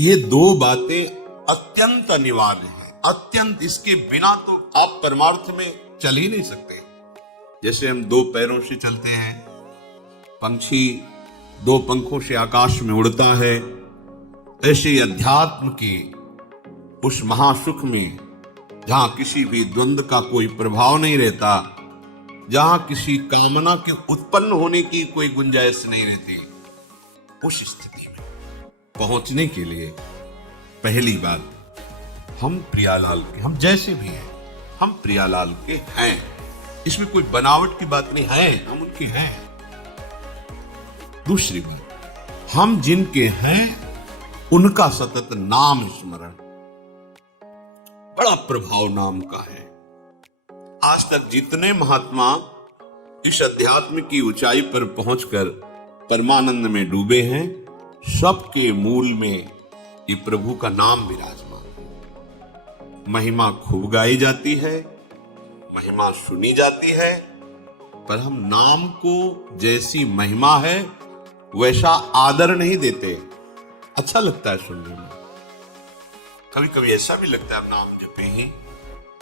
ये दो बातें अत्यंत अनिवार्य हैं, अत्यंत। इसके बिना तो आप परमार्थ में चल ही नहीं सकते। जैसे हम दो पैरों से चलते हैं, पंछी दो पंखों से आकाश में उड़ता है, ऐसे अध्यात्म के उस महासुख में जहां किसी भी द्वंद्व का कोई प्रभाव नहीं रहता, जहां किसी कामना के उत्पन्न होने की कोई गुंजाइश नहीं रहती, उस स्थिति में पहुंचने के लिए पहली बात हम प्रियालाल के, हम जैसे भी हैं, हम प्रियालाल के हैं। इसमें कोई बनावट की बात नहीं है, हम उनके हैं। दूसरी बात, हम जिनके हैं उनका सतत नाम स्मरण। बड़ा प्रभाव नाम का है। आज तक जितने महात्मा इस अध्यात्म की ऊंचाई पर पहुंचकर परमानंद में डूबे हैं, सबके मूल में ये प्रभु का नाम विराजमान है। महिमा खूब गाई जाती है, महिमा सुनी जाती है, पर हम नाम को जैसी महिमा है वैसा आदर नहीं देते। अच्छा लगता है सुनने में, कभी कभी ऐसा भी लगता है अब नाम जपे ही,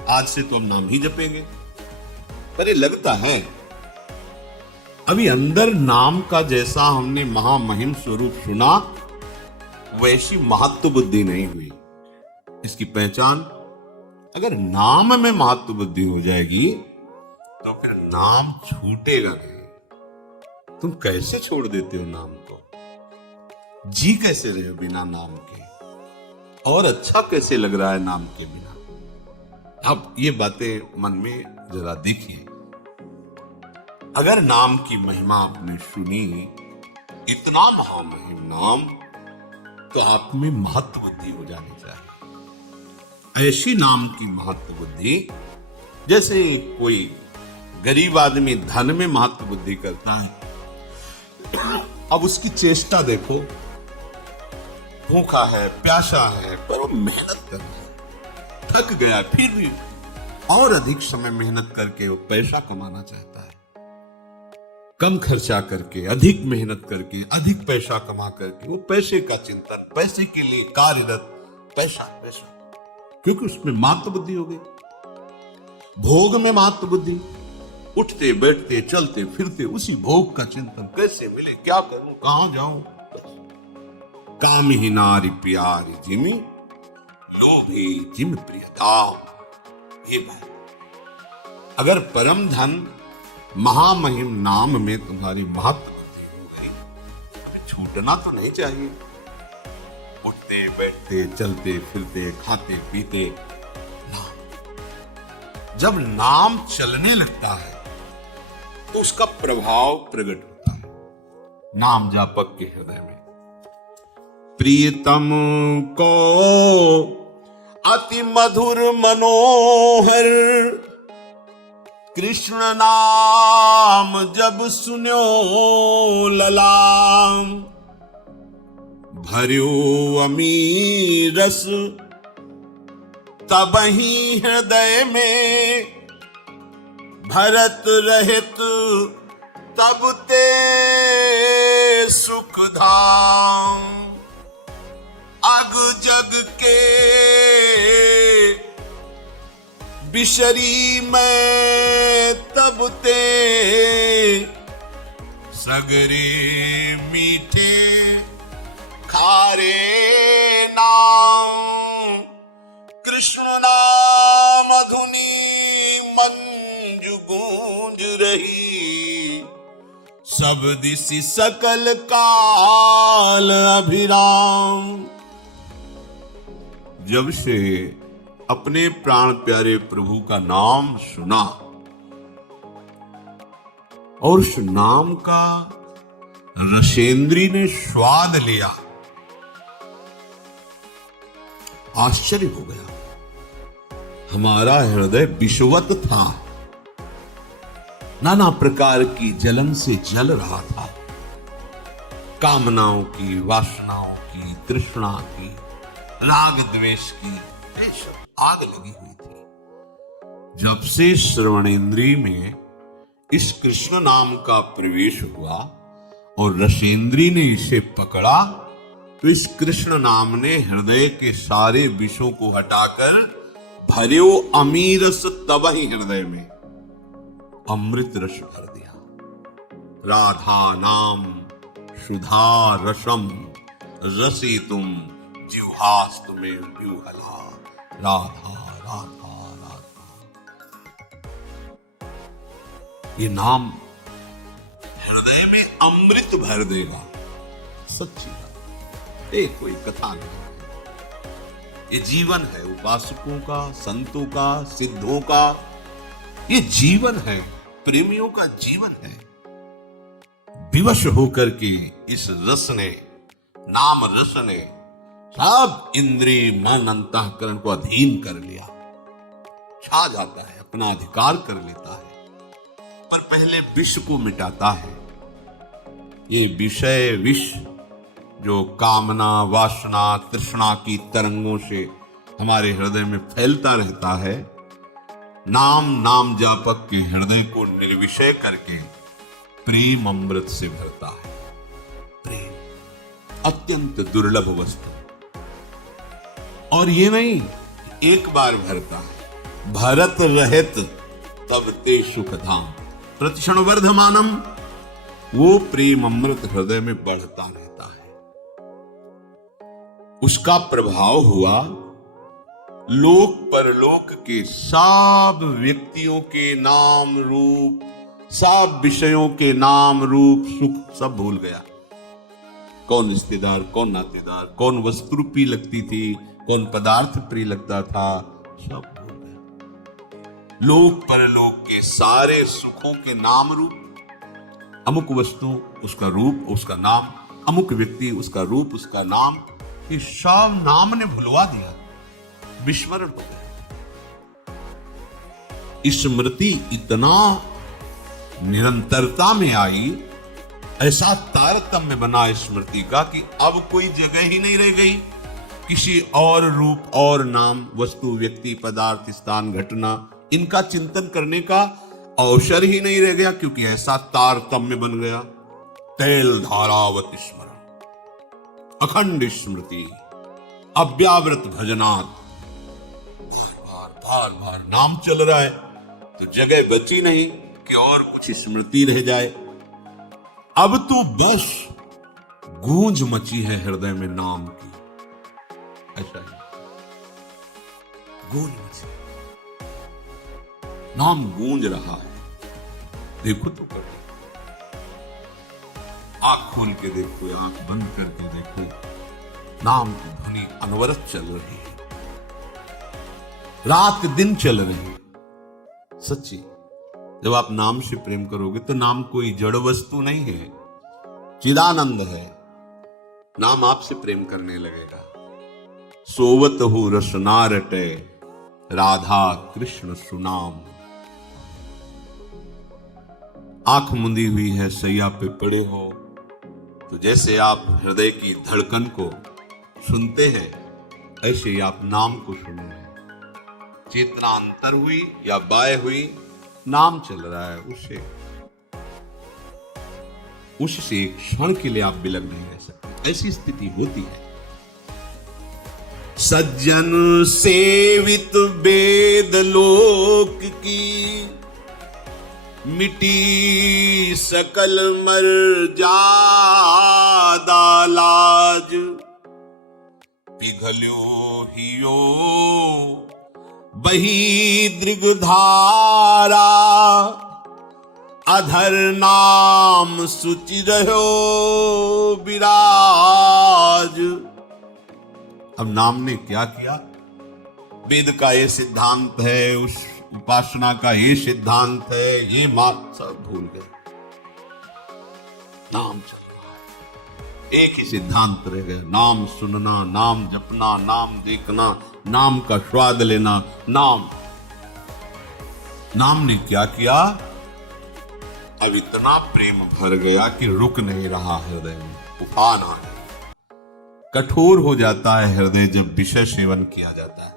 आज से तो हम नाम ही जपेंगे, पर ये लगता है अभी अंदर नाम का जैसा हमने महामहिम स्वरूप सुना वैसी महत्व बुद्धि नहीं हुई। इसकी पहचान, अगर नाम में महत्व बुद्धि हो जाएगी तो फिर नाम छूटेगा नहीं। तुम कैसे छोड़ देते हो नाम को? जी कैसे रहे हो बिना नाम के? और अच्छा कैसे लग रहा है नाम के बिना? अब ये बातें मन में जरा देखिए। अगर नाम की महिमा आपने सुनी, इतना महामहिम नाम, तो आप में महत्व बुद्धि हो जानी चाहिए। ऐसी नाम की महत्व बुद्धि, जैसे कोई गरीब आदमी धन में महत्व बुद्धि करता है, अब उसकी चेष्टा देखो, भूखा है, प्यासा है, पर वो मेहनत कर रहा है, थक गया, फिर भी और अधिक समय मेहनत करके वो पैसा कमाना चाहता है। कम खर्चा करके, अधिक मेहनत करके, अधिक पैसा कमा करके, वो पैसे का चिंतन, पैसे के लिए कार्यरत, पैसा पैसा, क्योंकि उसमें महत्व बुद्धि हो गई। भोग में महत्व बुद्धि, उठते बैठते चलते फिरते उसी भोग का चिंतन, कैसे मिले, क्या करूं, कहां जाऊं। काम ही नारी प्यारी जिमी, लोभी जिम प्रियदाम। ये बात, अगर परम धन महामहिम नाम में तुम्हारी महत्व बुद्धि हो गई, अभी छूटना तो नहीं चाहिए। उठते बैठते चलते फिरते खाते पीते नाम, जब नाम चलने लगता है तो उसका प्रभाव प्रकट होता है नाम जापक के हृदय में। प्रियतम को अति मधुर मनोहर, कृष्ण नाम जब सुन्यो ललाम, भर्यो अमीर रस तबहि हृदय में, भरत रहित तब ते सुख धाम, अग जग के बिशरी में तब ते, सगरे मीठे खारे नाम, कृष्ण नाम धुनी मंजु गूंज रही, सब दिशि सकल काल अभिराम। जब से अपने प्राण प्यारे प्रभु का नाम सुना और उस नाम का रसेंद्री ने स्वाद लिया, आश्चर्य हो गया। हमारा हृदय विषवत था, नाना प्रकार की जलन से जल रहा था, कामनाओं की, वासनाओं की, तृष्णा की, राग द्वेष की आग लगी हुई थी। जब से श्रवणेंद्रिय में इस कृष्ण नाम का प्रवेश हुआ और रसेंद्री ने इसे पकड़ा, तो इस कृष्ण नाम ने हृदय के सारे विषों को हटाकर भर्यो अमीरस तब ही हृदय में अमृत रस भर दिया। राधा नाम सुधा रसम रसी तुम जिह्वास्तु में व्यूहला। राधा राधा राधा, ये नाम हृदय में अमृत भर देगा। सच्ची बात, एक कोई कथा नहीं, ये जीवन है उपासकों का, संतों का, सिद्धों का। ये जीवन है, प्रेमियों का जीवन है। विवश होकर के इस रस ने, नाम रस ने सब इंद्रिय मन अंतःकरण को अधीन कर लिया, छा जाता है, अपना अधिकार कर लेता है। पर पहले विष को मिटाता है। ये विषय विष जो कामना, वासना, तृष्णा की तरंगों से हमारे हृदय में फैलता रहता है, नाम जापक के हृदय को निर्विषय करके प्रेम अमृत से भरता है। प्रेम अत्यंत दुर्लभ वस्तु, और ये नहीं एक बार भरता है, भरत रहत तब ते सुख धाम प्रतिक्षण वर्धमानम। वो प्रेम अमृत हृदय में बढ़ता रहता है। उसका प्रभाव हुआ लोक परलोक के सब व्यक्तियों के नाम रूप, सब विषयों के नाम रूप सुख सब भूल गया। कौन रिश्तेदार, कौन नातेदार, कौन वस्तु प्रिय लगती थी, कौन पदार्थ प्रिय लगता था, सब भूल गया। लोक परलोक के सारे सुखों के नाम रूप, अमुक वस्तु उसका रूप उसका नाम, अमुक व्यक्ति उसका रूप उसका नाम, ये सब नाम ने भुलवा दिया, विस्मरण हो गया। स्मृति इतना निरंतरता में आई, ऐसा तारतम्य बना स्मृति का कि अब कोई जगह ही नहीं रह गई किसी और रूप और नाम, वस्तु, व्यक्ति, पदार्थ, स्थान, घटना, इनका चिंतन करने का अवसर ही नहीं रह गया, क्योंकि ऐसा तारतम्य बन गया। तैल धारावत स्मरण, अखंड स्मृति, अव्यावृत भजनात्, बार बार नाम चल रहा है, तो जगह बची नहीं कि और कुछ स्मृति रह जाए। अब तो बस गूंज मची है हृदय में नाम की, ऐसा ही गूंज मची, नाम गूंज रहा है। देखो तो करो, आंख खोल के देखो, आंख बंद करके देखो, नाम की ध्वनि अनवरत चल रही है, रात दिन चल रही है। सच्ची, जब आप नाम से प्रेम करोगे तो नाम कोई जड़ वस्तु नहीं है, चिदानंद है। नाम आपसे प्रेम करने लगेगा। सोवत हूं रसना रटे, राधा कृष्ण सुनाम। आंख मुंदी हुई है, सैया पे पड़े हो, तो जैसे आप हृदय की धड़कन को सुनते हैं, ऐसे ही आप नाम को सुन रहे हैं। चेतना अंतर हुई या बाय हुई, नाम चल रहा है, उससे एक क्षण के लिए आप बिलग नहीं रह सकते। ऐसी स्थिति होती है। सज्जन सेवित वेद लोक की, मिटी सकल मर्यादा लाज। पिघल्यो हियो बही दृगधारा, अधर नाम सुचि रहो विराज। अब नाम ने क्या किया? वेद का ये सिद्धांत है, उस उपासना का ये सिद्धांत है, ये बात सब भूल गए। नाम चल रहा है, एक ही सिद्धांत रह गया, नाम सुनना, नाम जपना, नाम देखना, नाम का स्वाद लेना। नाम ने क्या किया? अब इतना प्रेम भर गया कि रुक नहीं रहा हृदय में, तूफान आ गया। कठोर हो जाता है हृदय जब विषय सेवन किया जाता है,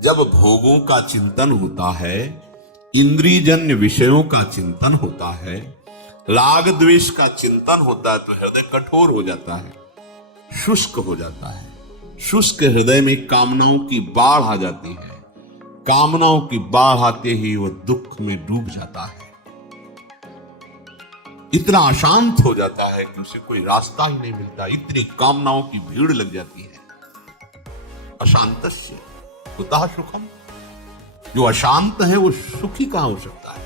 जब भोगों का चिंतन होता है, इंद्रियजन्य विषयों का चिंतन होता है, राग द्वेष का चिंतन होता है, तो हृदय कठोर हो जाता है। शुष्क हो जाता है। शुष्क हृदय में कामनाओं की बाढ़ आ जाती है। कामनाओं की बाढ़ आते ही वो दुख में डूब जाता है, इतना अशांत हो जाता है कि उसे कोई रास्ता ही नहीं मिलता। इतनी कामनाओं की भीड़ लग जाती है। अशांतस्य कुतः सुखम, जो अशांत है वो सुखी कहां हो सकता है।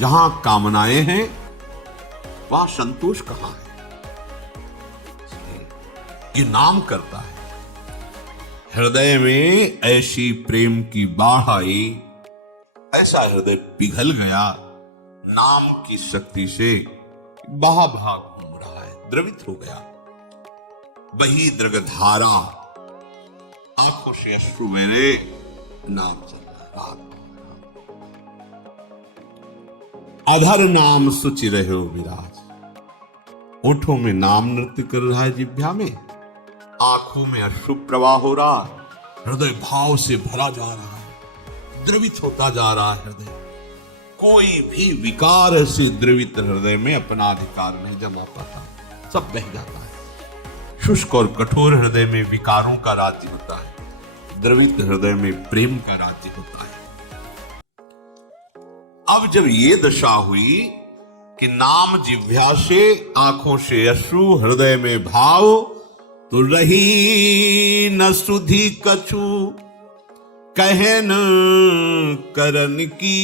जहां कामनाएं हैं वहां संतोष कहां है। ये नाम करता है। हृदय में ऐसी प्रेम की बाढ़ आई, ऐसा हृदय पिघल गया नाम की शक्ति से, बहा भाग घूम रहा है, द्रवित हो गया। बही दृगधारा, आंखों से अश्रु मेरे, नाम चल रहा। अधर नाम सुचि रहे हो विराज, ओठों में नाम नृत्य कर रहा है, जिह्वा में, आंखों में अश्रु प्रवाह हो रहा, हृदय भाव से भरा जा रहा है, द्रवित होता जा रहा है हृदय। कोई भी विकार से द्रवित हृदय में अपना अधिकार नहीं जमा पाता, सब बह जाता है। शुष्क और कठोर हृदय में विकारों का राज्य होता है, द्रवित हृदय में प्रेम का राज्य होता है। अब जब ये दशा हुई कि नाम जिह्वा से, आंखों से अश्रु, हृदय में भाव, तो रही न सुधि कछु कहन करन की,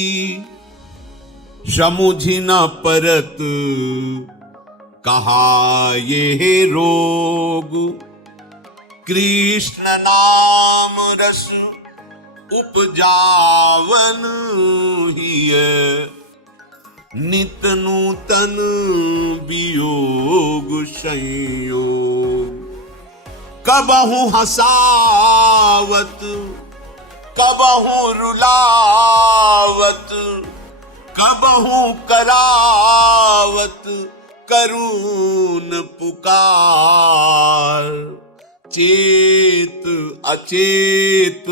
समुझि न परत कहा ये रोग, कृष्ण नाम रस उपजावन हिय, नित नूतन वियोग संयोग, कबहु हसावत कबहु रुलावत, कबहु करावत करुण पुकार, चेत अचेत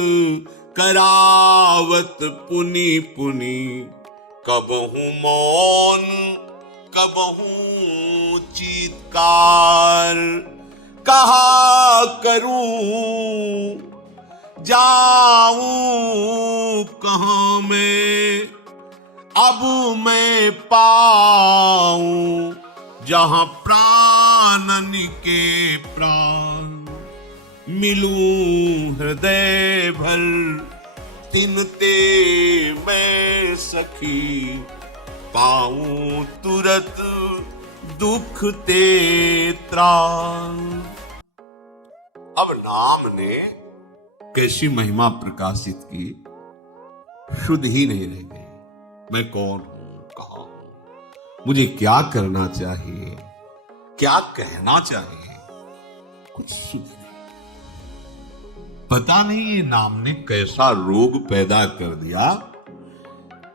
करावत पुनि पुनि, कबहु मौन कबहु चीत्कार, कहा करूं जाऊं कहां मैं, अब मैं पाऊं जहां प्राणन के प्राण, मिलूं हृदय भर तिनते मैं सखी, पाऊं तुरत दुख ते त्राण। अब नाम ने कैसी महिमा प्रकाशित की, शुद्ध ही नहीं रह गई। मैं कौन हूं, कहां हूं, मुझे क्या करना चाहिए, क्या कहना चाहिए, कुछ शुद्ध नहीं। पता नहीं ये नाम ने कैसा रोग पैदा कर दिया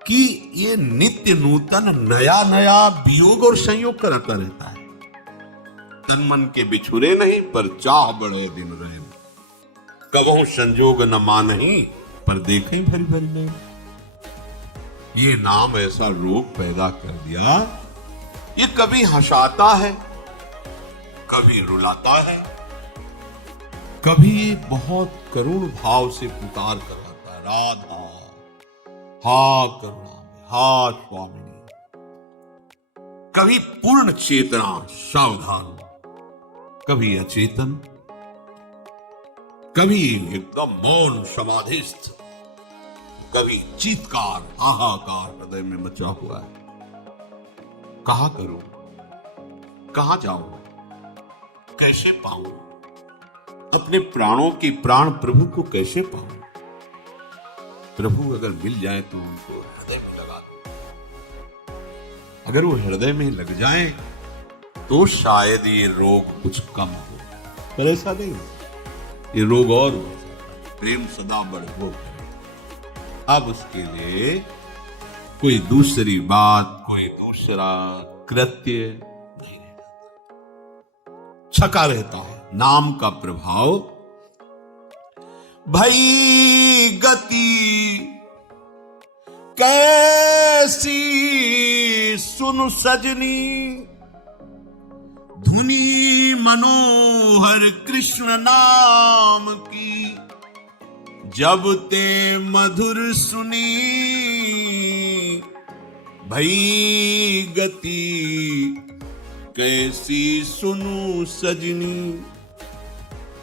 कि ये नित्य नूतन नया नया वियोग और संयोग कराता रहता है। तन मन के बिछुरे नहीं, पर चाह बड़े दिन रहे, कबहू संजोग न मानही, पर देखें भरी भरी नहीं। ये नाम ऐसा रोग पैदा कर दिया, ये कभी हंसाता है, कभी रुलाता है, कभी बहुत करुण भाव से पुकार कराता है, राधा हा करुणा, हा स्वामिनी। कभी पूर्ण चेतना सावधान, कभी अचेतन, कभी एकदम मौन समाधिस्थ, कभी चीत्कार हाहाकार हृदय में मचा हुआ है। कहा करूं, कहां जाऊं, कैसे पाऊं, अपने प्राणों की प्राण प्रभु को कैसे पाऊं। प्रभु अगर मिल जाए तो उनको हृदय में लगा दो। अगर वो हृदय में लग जाए तो शायद ये रोग कुछ कम हो, पर ऐसा नहीं, ये रोग और हो जाता। प्रेम सदा बढ़ो। अब उसके लिए कोई दूसरी बात, कोई दूसरा कृत्य नहीं रहता, छका रहता है नाम का प्रभाव। भई गति कैसी सुन सजनी, धुनी मनोहर कृष्ण नाम की, जब ते मधुर सुनी भई गति, कैसी सुनु सजनी।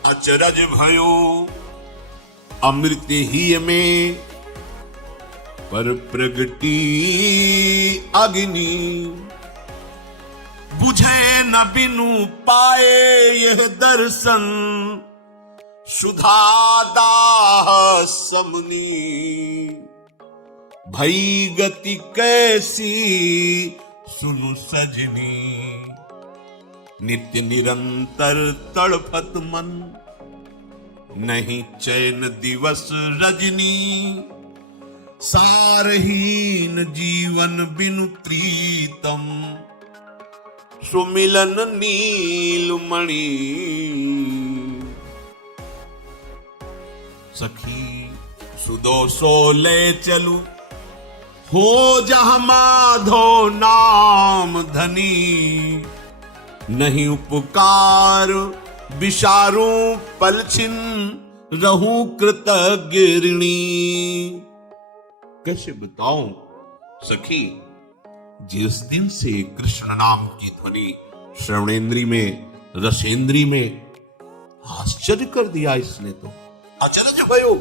अचरज भयो अमृत ही में, पर प्रगटी अग्नि, बुझे न बिनु पाए यह दर्शन, सुधा दाह समनी। भई गति कैसी सुनु सजनी, नित्य निरंतर तड़पत मन, नहीं चैन दिवस रजनी। सारहीन जीवन बिनु प्रीतम, सुमिलन नीलमणि। सखी सुदो सो ले चलू, हो जह माधो नाम धनी। नहीं उपकार विचारू पलछिन, रहूं कृतज्ञ ऋणी। कैसे बताऊं सखी, जिस दिन से कृष्ण नाम की ध्वनि श्रवणेन्द्री में, रसेंद्री में, आश्चर्य कर दिया इसने तो। अचरज भयो,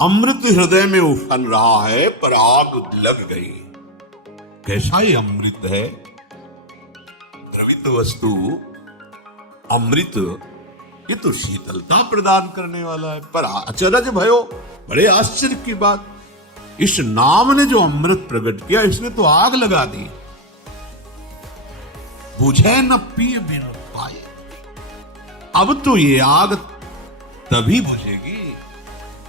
अमृत हृदय में उफन रहा है पर आग लग गई। कैसा ये अमृत है? द्रवित वस्तु अमृत, ये तो शीतलता प्रदान करने वाला है। पर अचरज भयो, बड़े आश्चर्य की बात, इस नाम ने जो अमृत प्रकट किया, इसने तो आग लगा दी। बुझे न पिए बिनु पाए। अब तो ये आग तभी बुझेगी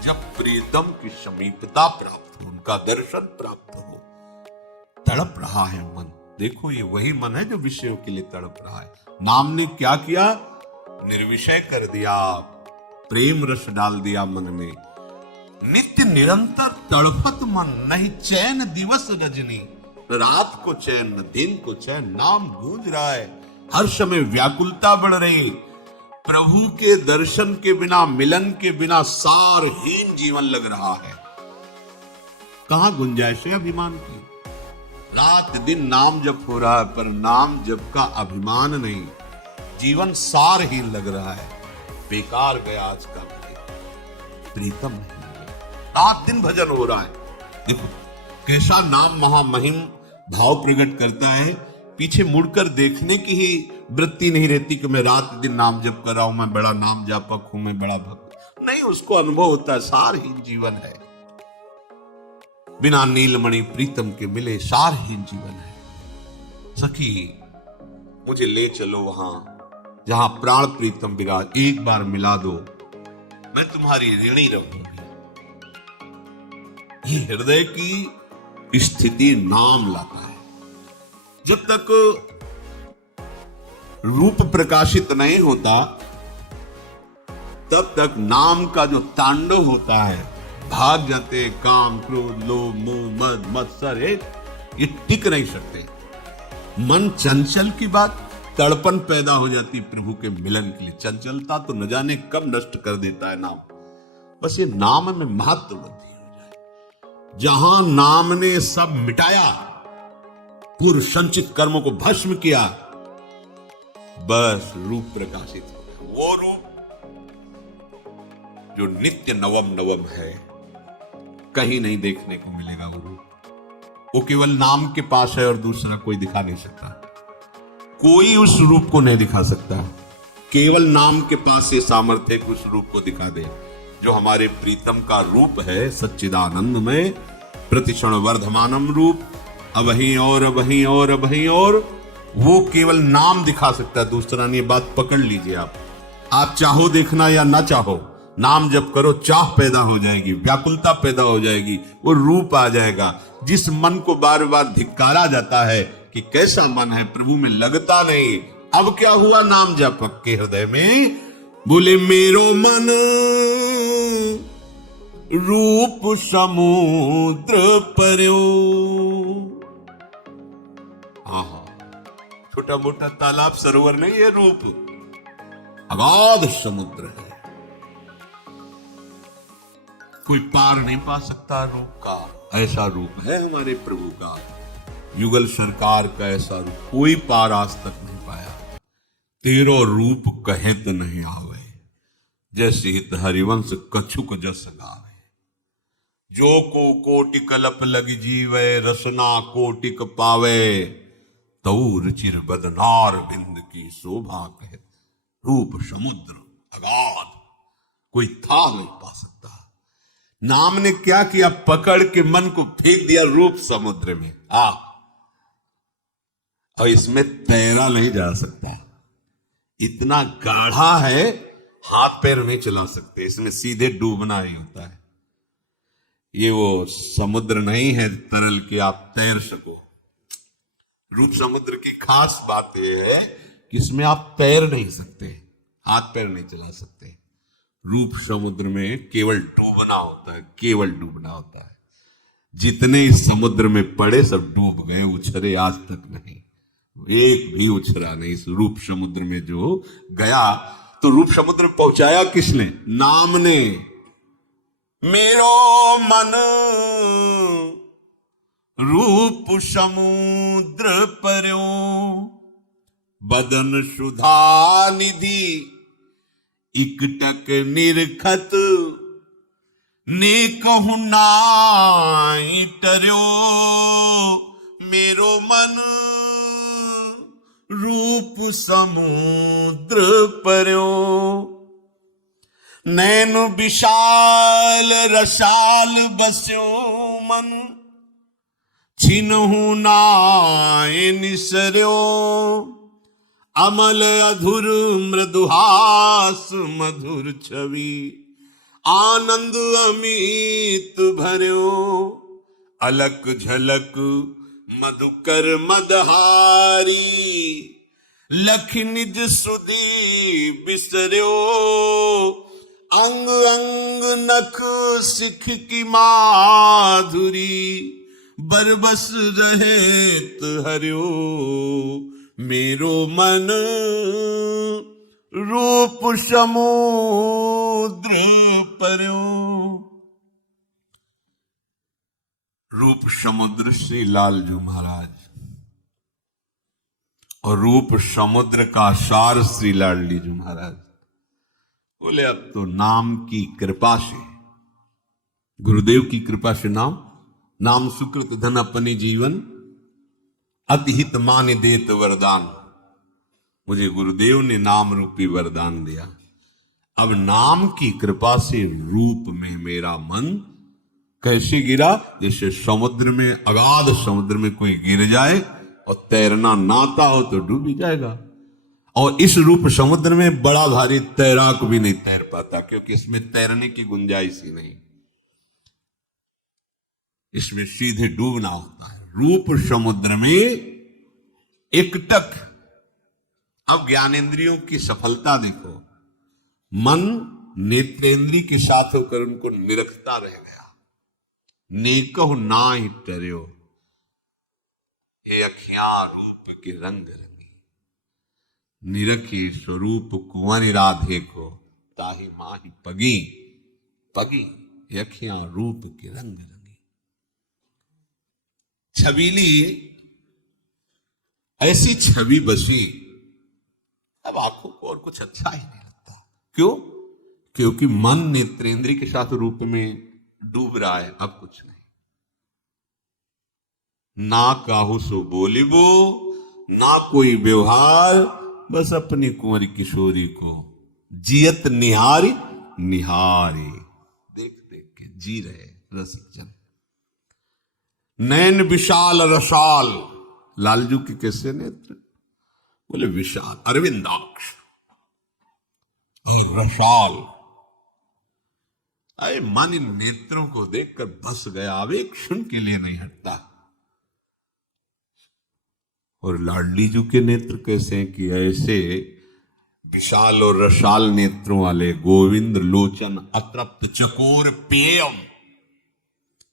जब प्रीतम की समीपता प्राप्त हो, उनका दर्शन प्राप्त हो। तड़प रहा है मन, देखो ये वही मन है जो विषयों के लिए तड़प रहा है। नाम ने क्या किया? निर्विषय कर दिया, प्रेम रस डाल दिया मन में। नित्य निरंतर तड़पत मन, नहीं चैन दिवस रजनी। रात को चैन न दिन को चैन, नाम गूंज रहा है, हर समय व्याकुलता बढ़ रही। प्रभु के दर्शन के बिना, मिलन के बिना सारहीन जीवन लग रहा है। कहां गुंजाइश है अभिमान की? रात दिन नाम जप हो रहा है, पर नाम जप का अभिमान नहीं। जीवन सारहीन लग रहा है, बेकार गया आज का प्रीतम नहीं। रात दिन भजन हो रहा है। देखो कैसा नाम महामहिम भाव प्रकट करता है। पीछे मुड़कर देखने की ही वृत्ति नहीं रहती कि मैं रात दिन नाम जप कर रहा हूं, मैं बड़ा नाम जापक हूं, मैं बड़ा भक्त नहीं। उसको अनुभव होता है सारहीन जीवन है, बिना नीलमणि प्रीतम के मिले सारहीन जीवन है। सखी मुझे ले चलो वहां जहां प्राण प्रीतम विराज, एक बार मिला दो, मैं तुम्हारी ऋणी रहूंगी। ये हृदय की स्थिति नाम लाता है। जब तक रूप प्रकाशित नहीं होता, तब तक नाम का जो तांडव होता है, भाग जाते हैं काम, क्रोध, लोभ, मोह, मद, मत्सर, ये टिक नहीं सकते। मन चंचल की बात, तड़पन पैदा हो जाती प्रभु के मिलन के लिए। चंचलता तो न जाने कब नष्ट कर देता है नाम। बस ये नाम में महत्व वृद्धि हो जाए। जहां नाम ने सब मिटाया, पूर्व संचित कर्मों को भस्म किया, बस रूप प्रकाशित हो गया। वो रूप जो नित्य नवम नवम है, कहीं नहीं देखने को मिलेगा। वो रूप वो केवल नाम के पास है और दूसरा कोई दिखा नहीं सकता। कोई उस रूप को नहीं दिखा सकता। केवल नाम के पास ये सामर्थ्य है कि उस रूप को दिखा दे जो हमारे प्रीतम का रूप है। सच्चिदानंद में प्रतिक्षण वर्धमानम रूप, अबहीं और अबहीं और अबहीं और, वो केवल नाम दिखा सकता है, दूसरा नहीं। बात पकड़ लीजिए आप चाहो देखना या ना चाहो, नाम जब करो चाह पैदा हो जाएगी, व्याकुलता पैदा हो जाएगी, वो रूप आ जाएगा। जिस मन को बार बार धिक्कारा जाता है कि कैसा मन है, प्रभु में लगता नहीं, अब क्या हुआ? नाम जपक के हृदय में बोले मेरो मन रूप समुद्र पर्यो। छोटा मोटा तालाब सरोवर नहीं है, रूप अगाध समुद्र है। कोई पार नहीं पा सकता रूप का, ऐसा रूप है हमारे प्रभु का। युगल सरकार का ऐसा रूप कोई पार आज तक नहीं पाया। तेरो रूप कहत नहीं आवे, जैसे हित हरिवंश कछुक जस गावे। जो को कोटि कलप लग जीवे, रसना कोटिक पावे। तऊ रुचिर बदनार बिंद की शोभा कहत। रूप समुद्र अगाध, कोई था नहीं पा सकता। नाम ने क्या किया, पकड़ के मन को फेंक दिया रूप समुद्र में। और इसमें तैरा नहीं जा सकता, इतना गाढ़ा है, हाथ पैर नहीं चला सकते, इसमें सीधे डूबना ही होता है। ये वो समुद्र नहीं है तरल के आप तैर सको। रूप समुद्र की खास बात यह है कि इसमें आप तैर नहीं सकते, हाथ पैर नहीं चला सकते। रूप समुद्र में केवल डूबना होता है, केवल डूबना होता है। जितने इस समुद्र में पड़े सब डूब गए, उछरे आज तक नहीं, एक भी उछरा नहीं। इस रूप समुद्र में जो गया, तो रूप समुद्र में पहुंचाया किसने? नाम ने। मेरो मन रूप समुद्र पर्यो, बदन सुधा निधि इकटक निरखत। ने कहु नाई टर्यो, मेरो मन रूप समुद्र पर्यो। नैन विशाल रसाल बस्यो मन, छिनहु नाय निसर्यो। अमल अधुर मृदुहास मधुर छवि, आनंद अमित भर्यो। अलक झलक मधुकर मदहारी, लख निज सुधी बिसर्यो। अंग अंग नख सिख की माधुरी, बरबस रहेत हर्यो। मेरो मन रूप समुद्र पर्यो। रूप समुद्र श्री लालजू महाराज, और रूप समुद्र का सार श्री लाडली जी महाराज। बोले अब तो नाम की कृपा से, गुरुदेव की कृपा से, नाम सुकृत धन अपने जीवन, अतिहित मान देत वरदान। मुझे गुरुदेव ने नाम रूपी वरदान दिया। अब नाम की कृपा से रूप में मेरा मन कैसे गिरा? जैसे समुद्र में, अगाध समुद्र में कोई गिर जाए और तैरना नाता हो तो डूब ही जाएगा। और इस रूप समुद्र में बड़ा भारी तैराक भी नहीं तैर पाता, क्योंकि इसमें तैरने की गुंजाइश ही नहीं, इसमें सीधे डूबना होता है। रूप समुद्र में एकटक। अब ज्ञानेंद्रियों की सफलता देखो, मन नेत्रेंद्री के साथ होकर उनको निरखता रह गया। नेकहु नाहि टर्यो, ये अखियां रूप के रंग रंगी। निरखी स्वरूप कुंवर राधे को, ताहि माहि पगी। पगी, ये अखियां रूप के रंग रंगी। छबीली, ऐसी छवि बसी, अब आंखों को और कुछ अच्छा ही नहीं लगता। क्यों? क्योंकि मन नेत्रेंद्रिय के साथ रूप में डूब रहा है, अब कुछ नहीं। ना काहू सो बोलिबो, ना कोई व्यवहार, बस अपनी कुंवर किशोरी को जियत निहारी निहारी। देख देख के जी रहे रसिक जन। नैन विशाल रसाल, लालजू के कैसे नेत्र? बोले विशाल, अरविंदाक्ष और रसाल। अरे मन इन नेत्रों को देखकर बस गया, अब एक क्षण के लिए नहीं हटता। और लाडली जू के नेत्र कैसे हैं कि ऐसे विशाल और रसाल नेत्रों वाले, गोविंद लोचन अतृप्त चकोर पेयम,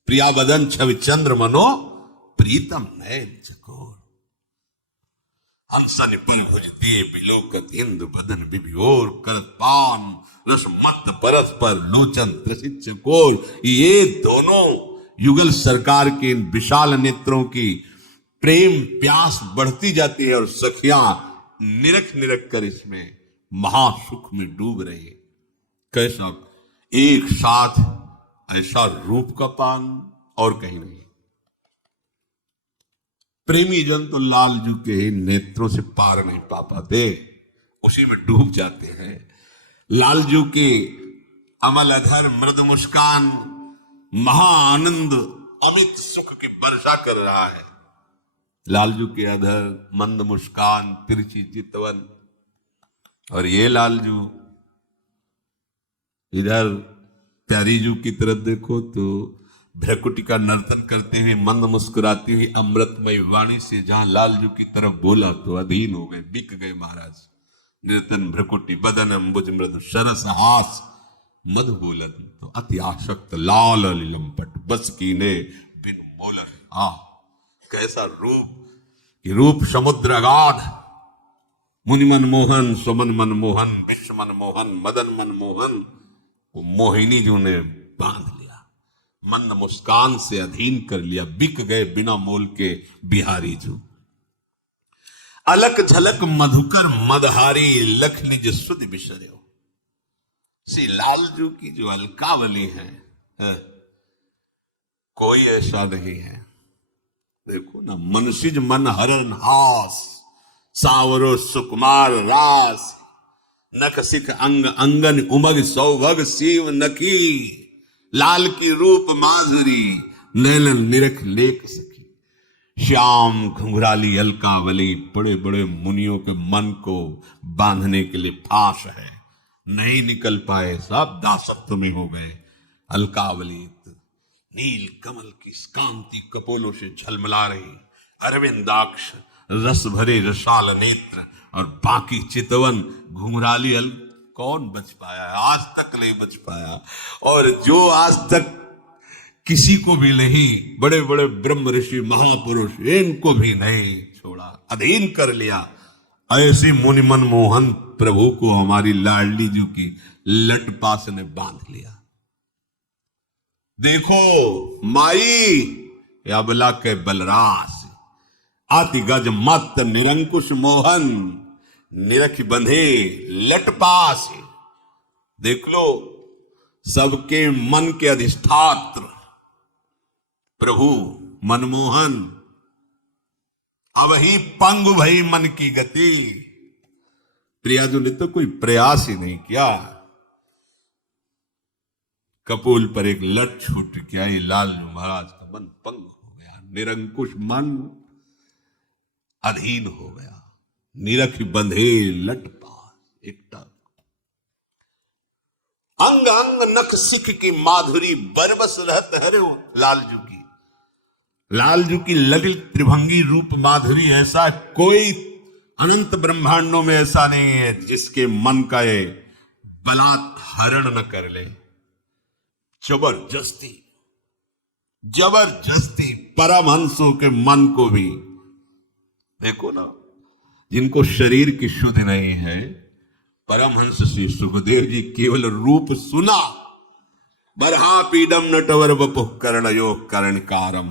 प्रिया बदन छवि चंद्र मनो प्रीतम नयन चकोर। हंसन पुलभुज दिए बिलोकत इंदु बदन बिभिओर करत पान रस मत परस पर लोचन त्रसित चकोर। ये दोनों युगल सरकार के इन विशाल नेत्रों की प्रेम प्यास बढ़ती जाती है और सखियां निरख निरख कर इसमें महासुख में डूब रही है। कैसा एक साथ ऐसा रूप का पान और कहीं नहीं। प्रेमी जन तो लालजू के नेत्रों से पार नहीं पा पाते, उसी में डूब जाते हैं। लालजू के अमल अधर मृद मुस्कान महा आनंद अमित सुख की वर्षा कर रहा है। लालजू के अधर मंद मुस्कान तिरछी चितवन, और ये लालजू इधर प्यारीजू की तरफ देखो तो भ्रकुटी का नर्तन करते हुए मंद मुस्कुराती हुई अमृतमय वाणी से जहां लालजू की तरफ बोला तो अधीन हो गए, बिक गए महाराज। निर्तन भ्रकुटी बदन अम्बुज मृदु सरस हास मधु बोलन तो अति आशक्त लाल लंपट बस कीने बिन मोलन। कैसा रूप कि रूप समुद्र अगाध, मुनि मन मोहन सुमन मन मोहन विश्व मन मोहन मदन मन मोहन। वो मोहिनी जो ने बांध लिया, मंद मुस्कान से अधीन कर लिया, बिक गए बिना मोल के बिहारी जो। अलक झलक मधुकर मदहारी लख निज सुध बिसर्यो। सी लालजू की जो अलकावली है, कोई ऐसा नहीं है। देखो ना, मनसिज मन हरन हास सावरो सुकुमार रास नख सिख अंग अंगन उमग सौभग शिव नकी। लाल की रूप माधुरी नैलन निरख लेख सखी। श्याम घुंघराली अलकावली बड़े बड़े मुनियों के मन को बांधने के लिए फांस है, नहीं निकल पाए, सब दासत्व में हो गए। अलकावली नील कमल की कांति कपोलों से झलमला रही, अरविंदाक्ष रस भरे रसाल नेत्र और बाकी चितवन घुंघराली कौन बच पाया है? आज तक नहीं बच पाया। और जो आज तक किसी को भी नहीं, बड़े बड़े ब्रह्म ऋषि महापुरुष इनको भी नहीं छोड़ा, अधीन कर लिया। ऐसी मुनि मन मोहन प्रभु को हमारी लाडली जी की लटपास ने बांध लिया। देखो माई अबला के बलरास आति गज मत निरंकुश मोहन निरख बंधे लटपास। देख लो, सबके मन के अधिष्ठात्र प्रभु मनमोहन, अब ही पंगु भई मन की गति। प्रियाजू ने तो कोई प्रयास ही नहीं किया, कपोल पर एक लट छूट के आई। लालजू महाराज का मन पंग हो गया, निरंकुश मन अधीन हो गया, निरख बंधे लटपास एकटक। अंग अंग नख सिख की माधुरी बरबस रहत हरे लालजू की। लालजू की ललित त्रिभंगी रूप माधुरी ऐसा कोई अनंत ब्रह्मांडों में ऐसा नहीं है जिसके मन का ये बलात् हरण न कर ले। जबरदस्ती जबरदस्ती परमहंसों के मन को भी देखो ना, जिनको शरीर की शुद्ध नहीं है, परमहंस श्री सुखदेव जी केवल रूप सुना, बरहा पीडम नटवर वपुः कर्णयो कर्णकारम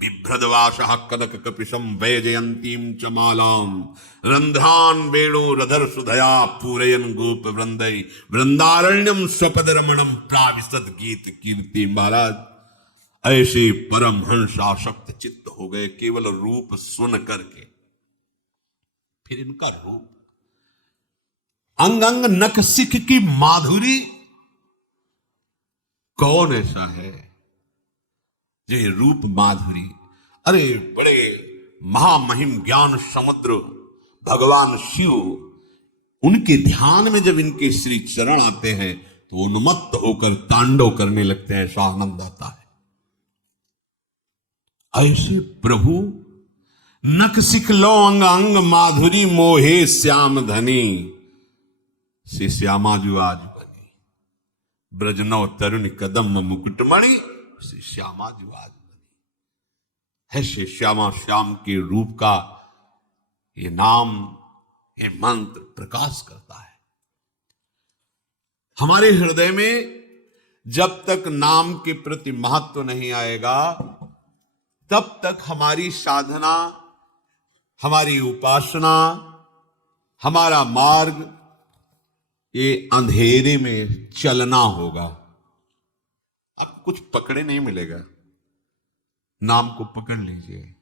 बिभ्रदवासः कनक कपिशम वैजयंतीम च मालाम रंध्रान वेणु रधर सुधया पूरयन गोप वृंदय वृंदारण्यम स्वपद रमणम प्राविशद गीत कीर्ति। महाराज ऐसे परमहंस आसक्त चित्त हो गए केवल रूप सुन करके। फिर इनका रूप अंग अंग नख सिख की माधुरी, कौन ऐसा है जो ये रूप माधुरी। अरे बड़े महामहिम ज्ञान समुद्र भगवान शिव, उनके ध्यान में जब इनके श्री चरण आते हैं तो उन्मत्त होकर तांडव करने लगते हैं, ऐसा आनंद आता है। ऐसे प्रभु नख सिख लो अंग अंग माधुरी मोहे श्याम धनी। से श्यामा जो आज बनी ब्रजनव तरुण कदम मुकुटमणि, से श्यामा जो आज बनी है। से श्यामा श्याम के रूप का ये नाम, ये मंत्र प्रकाश करता है। हमारे हृदय में जब तक नाम के प्रति महत्व नहीं आएगा, तब तक हमारी साधना, हमारी उपासना, हमारा मार्ग ये अंधेरे में चलना होगा। अब कुछ पकड़े नहीं मिलेगा। नाम को पकड़ लीजिए।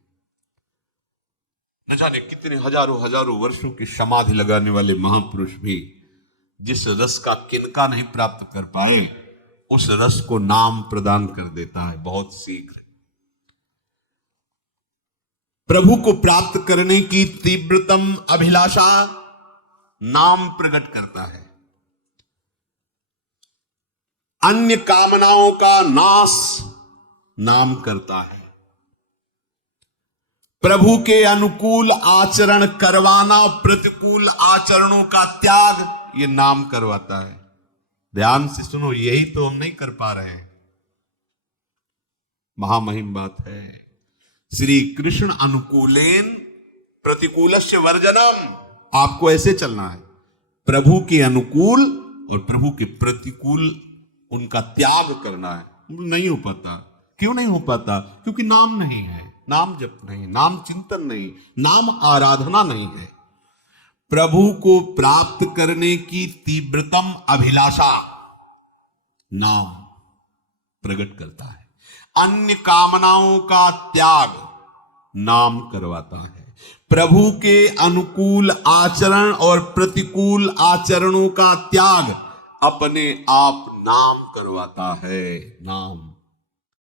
न जाने कितने हजारों हजारों वर्षों की समाधि लगाने वाले महापुरुष भी जिस रस का किनका नहीं प्राप्त कर पाए, उस रस को नाम प्रदान कर देता है बहुत शीघ्र। प्रभु को प्राप्त करने की तीव्रतम अभिलाषा नाम प्रकट करता है। अन्य कामनाओं का नाश नाम करता है। प्रभु के अनुकूल आचरण करवाना, प्रतिकूल आचरणों का त्याग ये नाम करवाता है। ध्यान से सुनो, यही तो हम नहीं कर पा रहे हैं। महामहिम बात है। श्री कृष्ण अनुकूलेन प्रतिकूलस्य वर्जनम। आपको ऐसे चलना है, प्रभु के अनुकूल और प्रभु के प्रतिकूल उनका त्याग करना है। नहीं हो पाता। क्यों नहीं हो पाता? क्योंकि नाम नहीं है, नाम जप नहीं, नाम चिंतन नहीं, नाम आराधना नहीं है। प्रभु को प्राप्त करने की तीव्रतम अभिलाषा नाम प्रकट करता है। अन्य कामनाओं का त्याग नाम करवाता है। प्रभु के अनुकूल आचरण और प्रतिकूल आचरणों का त्याग अपने आप नाम करवाता है। नाम